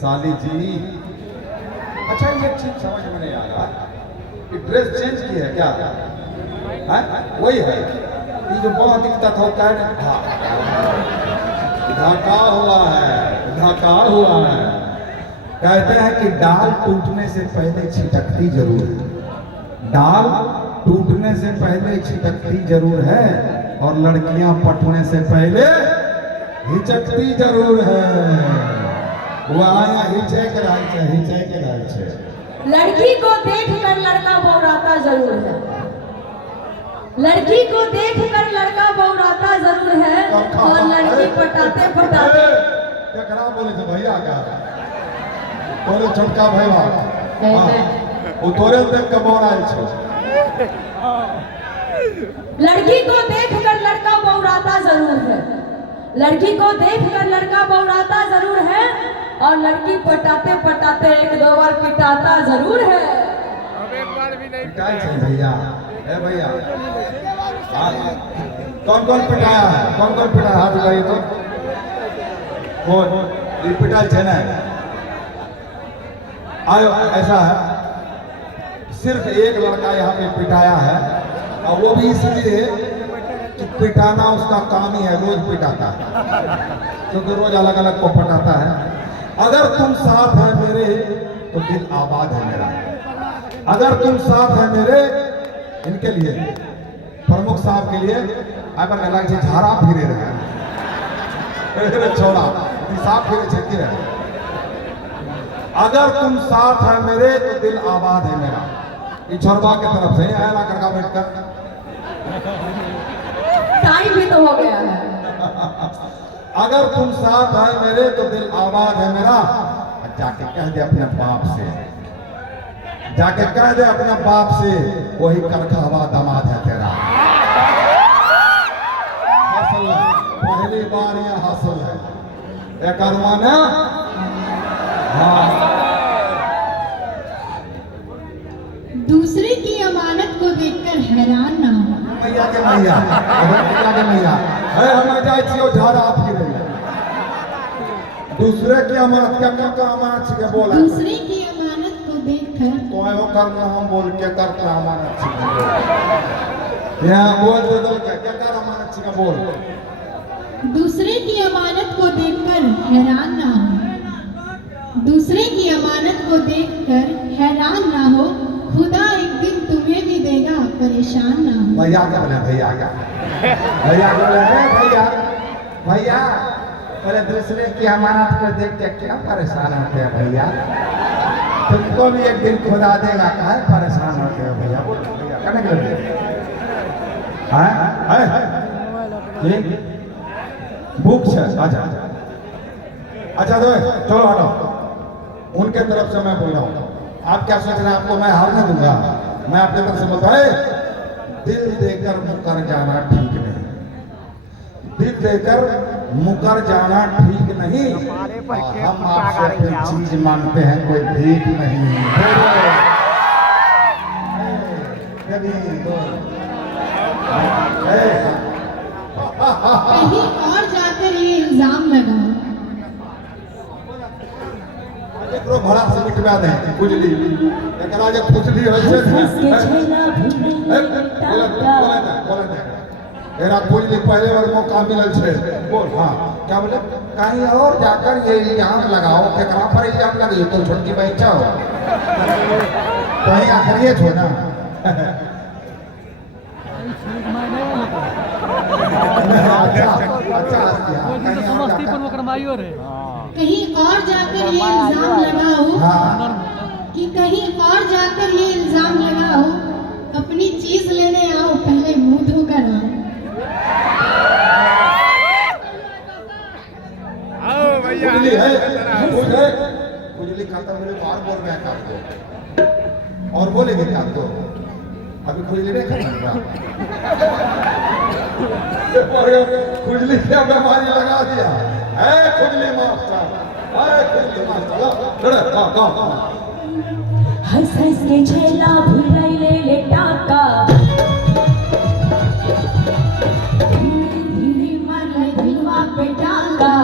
साली जी, अच्छा ये चीज समझ में नहीं आ रहा कि ड्रेस चेंज की है क्या? वही है ये जो बहुत दिखता था क्या है? ढका हुआ है, ढका हुआ है। कहते हैं कि डाल टूटने से पहले छिटकती जरूर है, डाल टूटने से पहले छिटकती जरूर है, और लड़कियां पटने से पहले हिचकती जरूर है। वो आया हिचक रहा है। लड़की को देखकर लड़का बौराता जरूर है, लड़की को देखकर लड़का बौराता जरूर है, और लड़की पटाते पटाते क्या बोले थे भैया का तोरे छोटका भैया वो तोरे देख के बौराए छो। लड़की को देखकर लड़का बौराता जरूर है, लड़की को देखकर लड़का बौराता जरूर है, और लड़की पटाते पटाते एक दो बार पिटाता जरूर है। अब एक बार भी नहीं पिटाई भैया, भैया कौन कौन पिटाया है? कौन कौन पिटाया? हाथ उठाइए तो कौन पिटाई है ना? आयो ऐसा है, सिर्फ एक लड़का यहाँ पे पिटाया है, और वो भी इसलिए कि पिटाना उसका काम ही है, रोज पिटाता है, क्योंकि रोज अलग अलग को पटाता है। अगर तुम साथ है मेरे तो दिल आबाद है मेरा, अगर तुम साथ है मेरे, इनके लिए प्रमुख साहब के लिए अगर अलग से झाड़ा फिरे रहे छोड़ा साफ फिरे छेती रहे। अगर तुम साथ है मेरे तो दिल आबाद है मेरा, ये छोरबा की तरफ से आया करका बैठकर। टाइम भी तो हो गया है। अगर तुम साथ है मेरे तो दिल आबाद है मेरा, जाके कह दे अपने बाप से, जाके कह दे अपने बाप से, वही करखावा दामाद है तेरा। हासिल है, पहली बार ये हासिल है एक अरमाना। हाँ, दूसरे की अमानत को देखकर हैरान ना हो। मैया के मैया, मैया के मैया है, हमें जाए छियो झाड़ा आपकी रही। दूसरे की अमानत क्या अमानत छिके बोला? दूसरे की अमानत को देखकर तो वो करना हम बोल के करता अमानत छिके यहाँ बोल बदल के क्या कर अमानत छिके बोल। दूसरे की अमानत को देखकर हैरान ना हो, दूसरे की अमानत को देखकर हैरान ना हो, खुदा एक दिन तुम्हें भी देगा, परेशान ना हो। भैया क्या बोले? भैया क्या भैया बोले? भैया भैया बोले दूसरे की अमानत को देख के क्या परेशान होते हैं भैया? तुमको भी एक दिन खुदा देगा, काहे परेशान होते हो भैया? भैया कहने के लिए भूख से अच्छा अच्छा तो चलो हटो, उनके तरफ से मैं बोल रहा हूँ। आप क्या सोच रहे हैं? आपको मैं हारने दूंगा? मैं आपके तरफ से बोलता है, दिल देकर मुकर जाना ठीक नहीं, दिल देकर मुकर जाना ठीक नहीं, हम आपसे कोई चीज मांगते हैं, कोई भीख नहीं। कहीं और जाकर ये इल्जाम लगाओ, भड़ा से मिटवा दे खुजली, एकरा जे खुजली होय छै एरा खुजली पहले बार मौका मिलल छै। बोल हाँ क्या बोले? कहीं और जाकर ये इल्जाम लगाओ, केकरा पर इल्जाम लगाइए? तो छोटकी बहन चाहो कहीं आखिर छो ना। अच्छा समस्तीपुर में करमाइयो रे। कहीं और जाकर ये इल्जाम लगाओ, कि कहीं और जाकर ये इल्जाम लगाओ, अपनी चीज लेने आओ, पहले मुंह धोकर आओ भैया खुजली खाता मेरे बार बोल रहे हैं और बोलेंगे क्या? तो अभी खुजली नहीं खाता, खुजली क्या बीमारी लगा दिया है? खुजली मास्टर, खुजली मास्टर हंस हंस के छेला भिड़ैले ले टाका, धीरे धीरे मारले दिलवा पे टाका।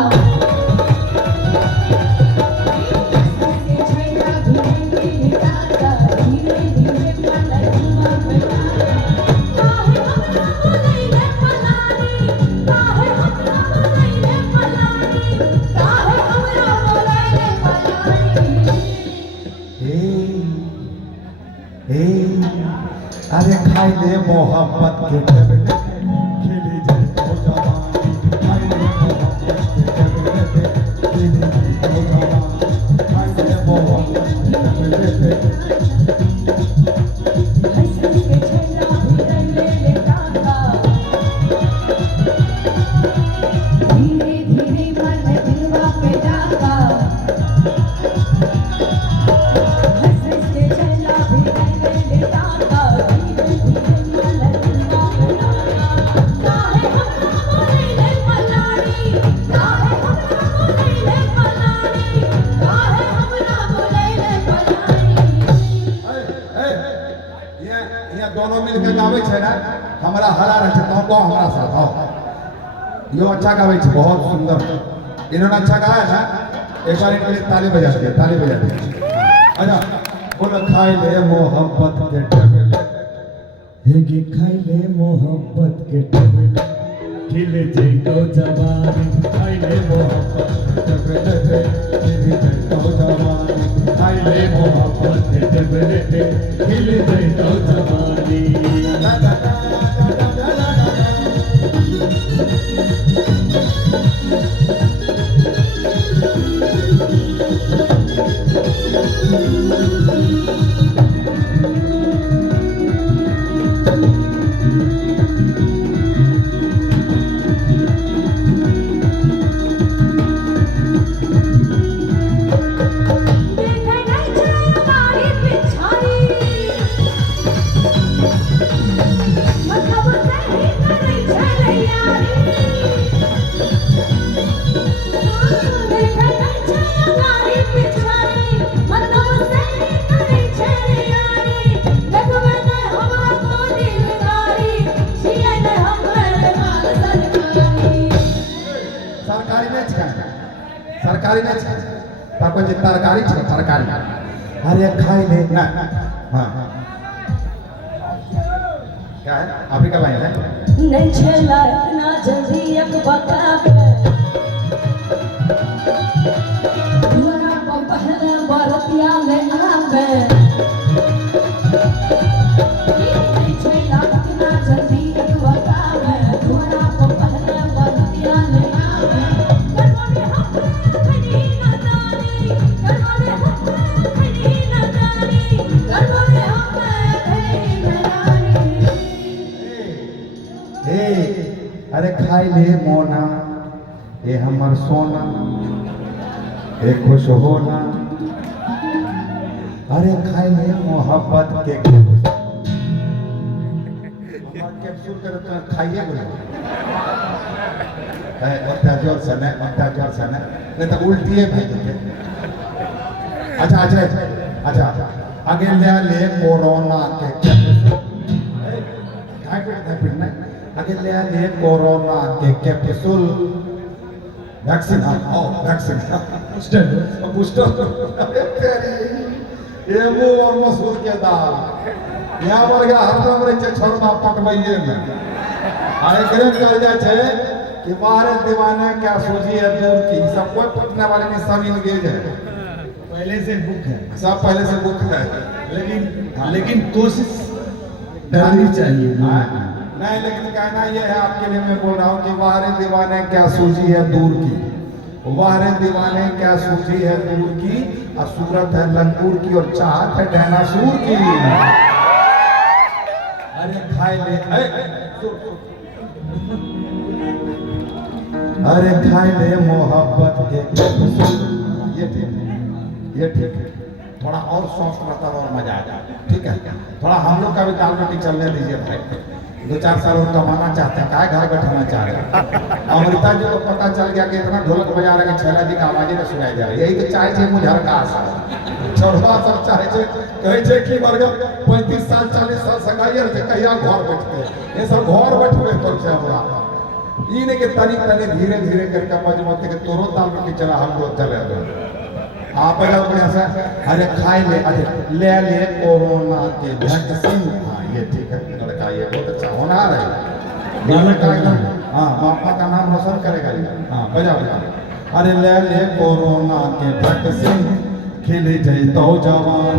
खाई ले मोहब्बत के टेबले खिली जाए तो जवानी खाई ले मोहब्बत के टेबले खिली जाए तो जवानी खाई ले मोहब्बत के टेबले हंस के छैला भी ले ले टाका धीरे धीरे मन दिलवा पे डाका हंस के छैला भी ले ले टाका धीरे धीरे मन दिलवा पे डाका काहे हमरा बोले ले मलानी काहे हमरा बोले ले मलानी काहे हमरा बोले ले मलानी ये दोनों मिलके गावे छे ना हमरा हरा रहे तो को हमरा साथ आओ यो अच्छा गावे छे बहुत सुंदर इन्होंने अच्छा गाया ना एक बार इनके लिए ताली बजा दिए ताली बजा दिए अच्छा बोलो खाई ले मोहब्बत के टेबले हेगे खाई ले मोहब्बत के टेबले खिले जे तो जवानी खाई ले मोहब्बत के टेबले खिले जे तो जवानी खाई ले मोहब्बत के टेबले खिले जे तो जवानी देखे नहीं चले हमारी पिछाड़ी मतलब से ही करे चले यारी देखे नहीं चले हमारी पिछाड़ी मतलब से ही करे चले यारी देखबे न हमरा को दिलदारी छिए न हमरे माल सरकारी सरकारी नहीं छे सरकारी नहीं छे ताको जे तरकारी छे तरकारी अरे खाई ले ना हां क्या है आप ही का लाइन है नहीं चला इतना जल्दी एक बतावे दुआरा को पहले बरतिया में आवे नहीं चला इतना जल्दी एक बतावे दुआरा को पहले बरतिया में आवे करवा में हम खनी न जानी करवा में हम खनी न जानी करवा में हम खनी न जानी ए अरे खाई ले मोना ए हमर सोना ए खुश होना अरे खाई ले मोहब्बत के कैप्सूल कर तो खाइए बोले अत्याचार से नहीं तो उल्टी है भाई अच्छा आगे ले कोरोना के कैप्सूल आगे ले कोरोना के कैप्सूल वैक्सीन वैक्सीन बूस्टर ये वो और मसूर के दाल यहाँ पर गया हर नंबर से छोड़ना पटवाइए में आए गरीब चल जाए छे कि भारत दीवाना क्या सोची है दूर की सब कोई पटने वाले में सब इंगेज है पहले से बुक है सब पहले से बुक है लेकिन कोशिश करनी चाहिए नहीं लेकिन कहना यह है आपके लिए मैं बोल रहा हूँ कि वारे दीवाने क्या सूझी है दूर की वारे दीवाने क्या सूझी है दूर की और सूरत है लंगूर की और चाहत है डायनासोर की अरे खाई ले अरे खाई ले मोहब्बत के ये ठीक है थोड़ा और सॉफ्ट रहता और मजा आ जाता ठीक है थोड़ा हम लोग का भी दाल रोटी चलने दीजिए भाई 2-4 साल और कमाना चाहते हैं काय घर बैठाना चाह रहे हैं अमृता जी को पता चल गया कि इतना ढोलक बजा रहे हैं छैला जी का आवाज ही सुनाई दे रही है यही तो चाहे छे मुझे का आशा छोड़वा सब चाहे छे कहे छे कि वर्ग 35 साल 40 साल सगाइयर से कहिया घर बैठते ये सब घर बैठवे तो छे हमरा ई ने के तनी धीरे धीरे करके मजबूत के तोरो दाल रोटी चला हम लोग चले दो आप बजाओ बढ़िया से अरे खाई ले अरे ले कोरोना के वैक्सीन ये ठीक है लड़का ये बहुत अच्छा होना रहे बालक का एकदम हाँ पापा का नाम रोशन करेगा ये हाँ बजाओ अरे ले कोरोना के वैक्सीन खिले जाए तो जवान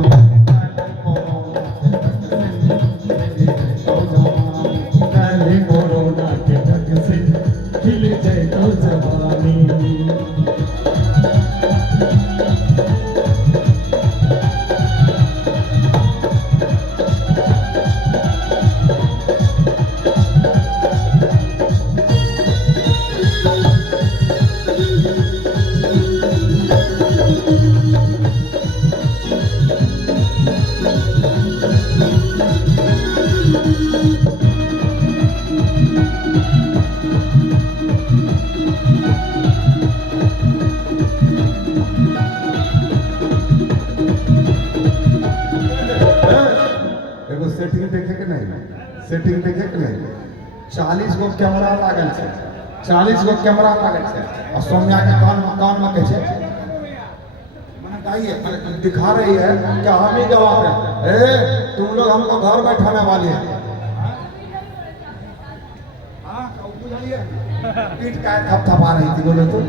सेटिंग देखे के नहीं 40 गो कैमरा लागल छै 40 गो कैमरा लागल छै और सौम्या के कान में कहे छै मैंने गाइए दिखा रही है क्या हम ही गवाह हैं ए तुम लोग हमको घर बैठाने वाले हैं हाँ बुझलिए पीठ का थपथपा रही थी बोले तो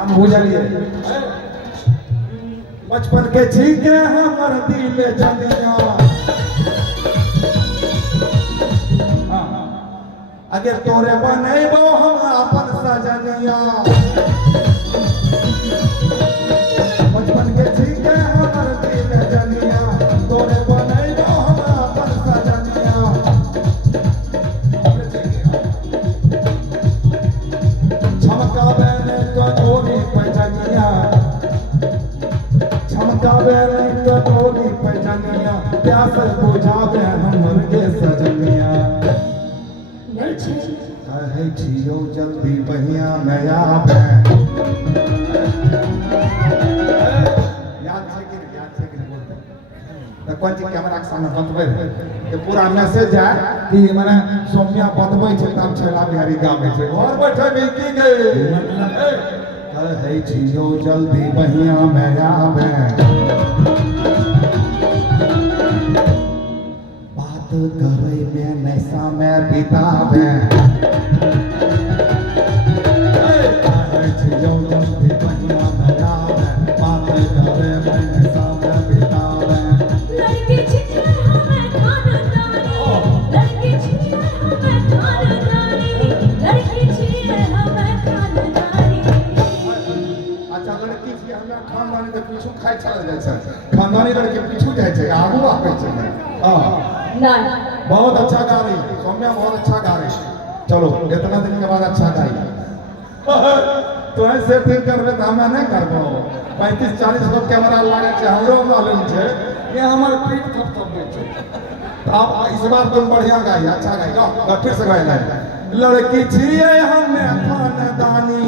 हम बुझलिए बचपन के छीके हमर दिल जनिया अगर तोरे बनेबो हम अपन सजनिया बचपन के छीके हमर दिल जनिया तोरे बनेबो हम अपन सजनिया छमकावे ने तो गोरी पैजनिया छमकावे ने तो गोरी पैजनिया प्यास बुझावे हमर के सजनिया है छियो जल्दी बहिया नया आवे याद छै कि बोलते तो कोन चीज कैमरा के सामने बतबै कि पूरा मैसेज है कि माने सौम्या बतबै छै तब छैला बिहारी गाबै छै घर बैठे भी की गए है छियो जल्दी बहिया नया आवे बात करे में नैसा में बितावे छियो जल्दी बहिया नया आवे बात करे में नैसा में बितावे लड़की छिए हमें खानदानी लड़की छिए हमें खानदानी लड़की छिए हमें खानदानी अच्छा लड़की छिए हमरा खानदानी के पीछू खाइ चल जाइ छै खानदानी लड़की पीछू जाइ छै आगू आबै छै हां नहीं बहुत अच्छा गा रही है सौम्या बहुत अच्छा गा रही है चलो इतना दिन के बाद अच्छा गाई तो ऐसे सेटिंग करबे तो हमें नहीं करबो 35-40 गो कैमरा लागे छै हमरो मालूम छै ये हमर पीठ थपथपे छै अब इस बार तुम बढ़िया गाई अच्छा गाई गाओ फिर से गाई लड़की छिए हमें खानदानी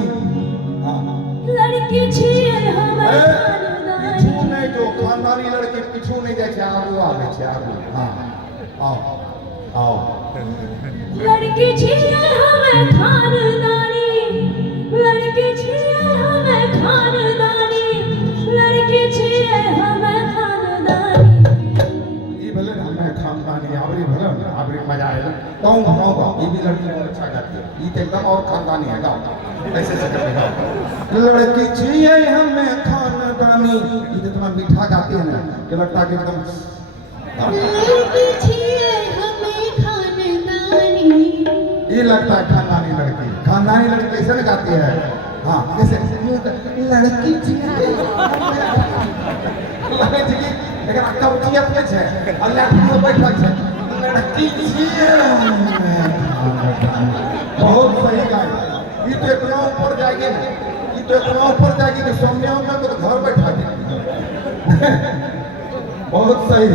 लड़की छिए हमें खानदानी पीछू नहीं जो खानदानी लड़की पीछू नहीं जाइ छै आगू आबै छै आगू हां आओ लड़की छिए हमें खानदानी लड़की छिए हमें खानदानी लड़की छिए हमें खानदानी ये भले हमें खानदानी आवरी भले आवरी मजा आएगा गाओ ये भी लड़की बहुत अच्छा गाती है ये तो एकदम और खानदानी है गाओ ऐसे से करके गाओ लड़की छिए हमें खानदानी ये इतना मीठा गाती है ना कि लगता है कि एकदम लड़की छिए हमें खानदानी ये लगता है खानदानी लड़की कैसे न गाती है हाँ कैसे लड़की लेकिन अक्का उठी अपने छे अल्लाह को बैठल छे लड़की छिए बहुत सही गाई ये तो इतना ऊपर जाएगी ना ये तो इतना ऊपर जाएगी कि सौम्या में तो घर बैठा के बहुत सही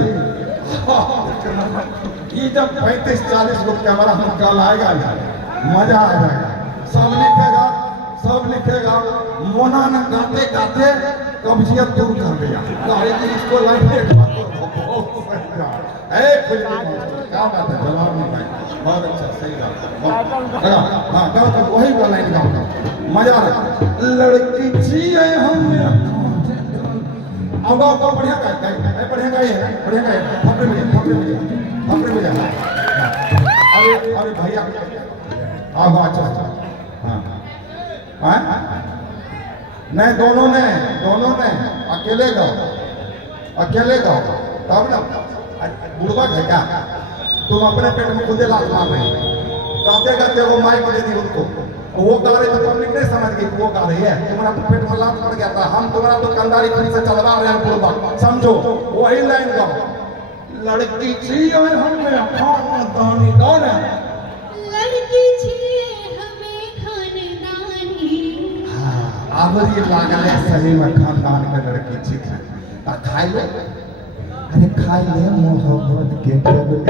ये जब 35-40 गो कैमरा हम कल आएगा मजा आ जाएगा सब लिखेगा मोना ने गाते गाते कब्जियत दूर कर दिया इसको लाइफ क्या बात है जवाब नहीं भाई बहुत अच्छा सही बात हाँ गाओ तो वही वाला लाइन गाओ मजा आ रहा लड़की छिए हमें अब गाओ बढ़िया गाए बढ़िया गाए फपड़े में जा अरे भैया अब अच्छा हाँ नहीं दोनों ने अकेले गाओ तब ना बुढ़वा है क्या तुम अपने पेट में खुदे लात मार रहे गाते गाते वो माइक दे दी उनको वो गा रहे थे पब्लिक नहीं समझ गई वो गा रही है तुम्हारा तो पेट में लात पड़ गया था हम तुम्हारा तो कंधारी फिर से चलवा रहे हैं बुढ़वा समझो वही लाइन गाओ लड़की छिए हमें खानदानी कौन है लड़की छिए हमें खानदानी आवरी लागल है सही में खानदान के लड़की ठीक है खाई ले अरे खाई ले मोहब्बत के टेबलेट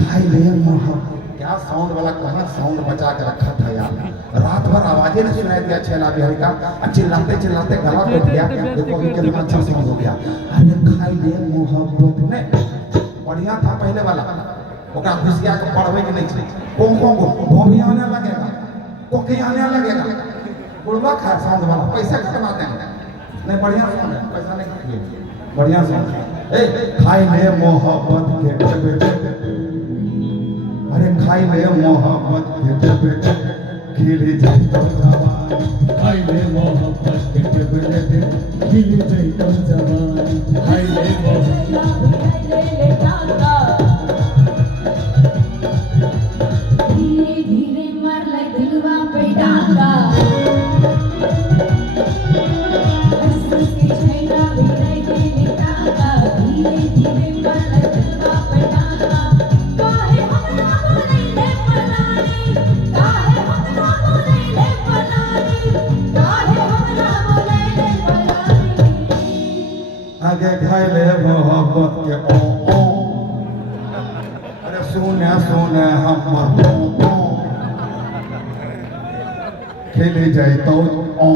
खाई ले मोहब्बत क्या क्या साउंड वाला कहाँ साउंड बचा के रखा था यार, रात भर आवाजें नहीं सुनाई दिया छेला बिहारी का, चिल्लाते चिल्लाते गला बैठ गया। देखो अभी कितना अच्छा साउंड हो गया। अरे खाई ले मोहब्बत ने बढ़िया था पहले वाला, ओकरा घुसिया के पढ़वे के नहीं छे, को भी आने लगेगा, कोकी आने लगेगा, बुढ़वा खा साउंड वाला पैसा कमा देंगे। नहीं बढ़िया साउंड है, पैसा नहीं खाएंगे, बढ़िया साउंड है। ए खाई ले मोहब्बत के, अरे खाई ले मोहब्बत के खिली जाई तो जवानी, खाई ले मोहब्बत के टेबले खिली जाई तो जवानी, खाई ले मोहब्बत धीरे धीरे मार ले दिलवा पे डांगा, उसके छैला भी नहीं दिली डांगा, धीरे धीरे मार ले दिलवा पे डांगा। काहे हमरा बोले ले पलानी, काहे हमरा बोले ले पलानी, काहे हमरा बोले ले पलानी। आगे खाई ले मोहब्बत के ओ, अरे सुने सुने हमर ओ, खिली जाई तो ओ,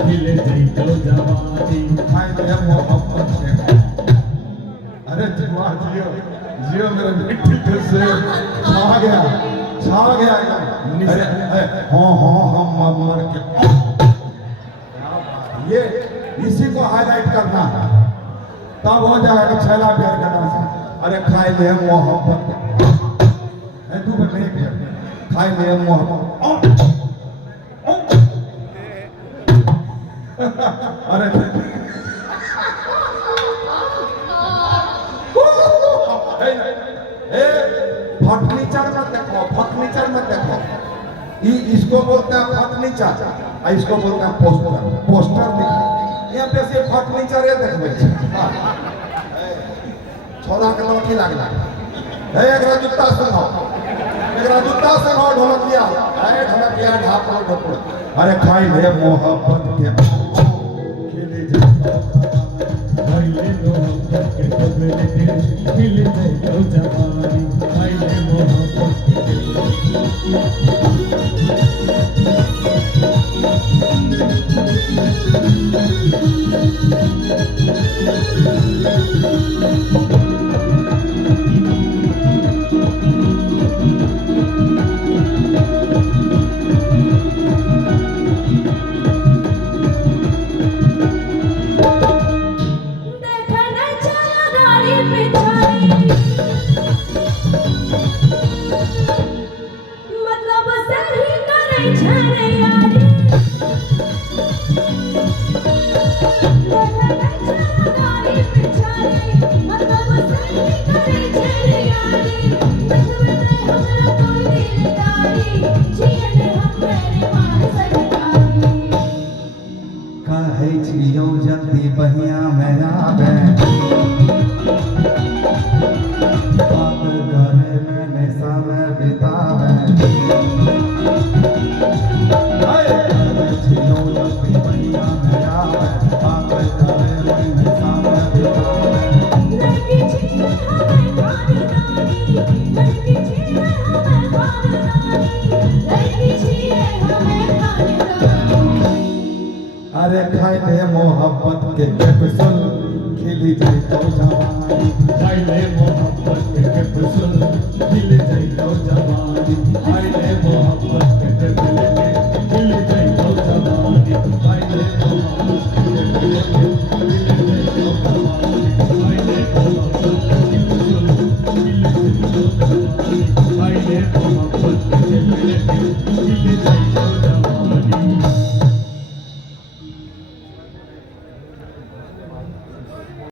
खिले जाई तो जवानी, खाई ले मोहब्बत के। अरे जियो जियो मेरे बेटे से छा गया एकदम। अरे हम मर के ये इसी को हाईलाइट करना है, तब हो जाएगा छैला प्यार का डांस। अरे खाई ले मोहब्बत, तू बट नहीं खाई ले मोहब्बत। अरे फर्नीचर मत देखो, फर्नीचर मत देखो, इसको बोलते हैं फर्नीचर, इसको बोलते हैं पोस्टर। पोस्टर दिख यहाँ पे से फर्नीचर ये देखबे छोरा के लड़की लागला है। एकरा जूता सुनो, एकरा जूता सुनो ढोलकिया, अरे ढोलकिया ढापड़ ढोपड़। अरे खाई ले मोहब्बत के खिले जाई तो खाई ले मोहब्बत के टेबले खिले जाई तो जवानी, खाई ले मोहब्बत के देखना चला गाड़ी पिछाड़ी, मतलब सही करे छाने यारी। देखना चला गाड़ी पिछाड़ी, मतलब सही करे छाने यारी। मतलब हमरा कोई दिलदारी, जियने हम मेरे मार सरकारी। कहै छियौ जल्दी बहिया में आबे, बात करे मैंने समय बितावे। कहै छियौ जल्दी बहिया में आबे, बात करे मैंने समय बितावे। लड़की छिए हमें खानदानी, लड़की छिए हमें खानदानी, लड़की छिए हमें खानदानी। अरे खाई ले मोहब्बत के कैप्सूल खिली जाई तो जवानी, खाई ले मोहब्बत के कैप्सूल खिले जाई तो जवानी, खाई ले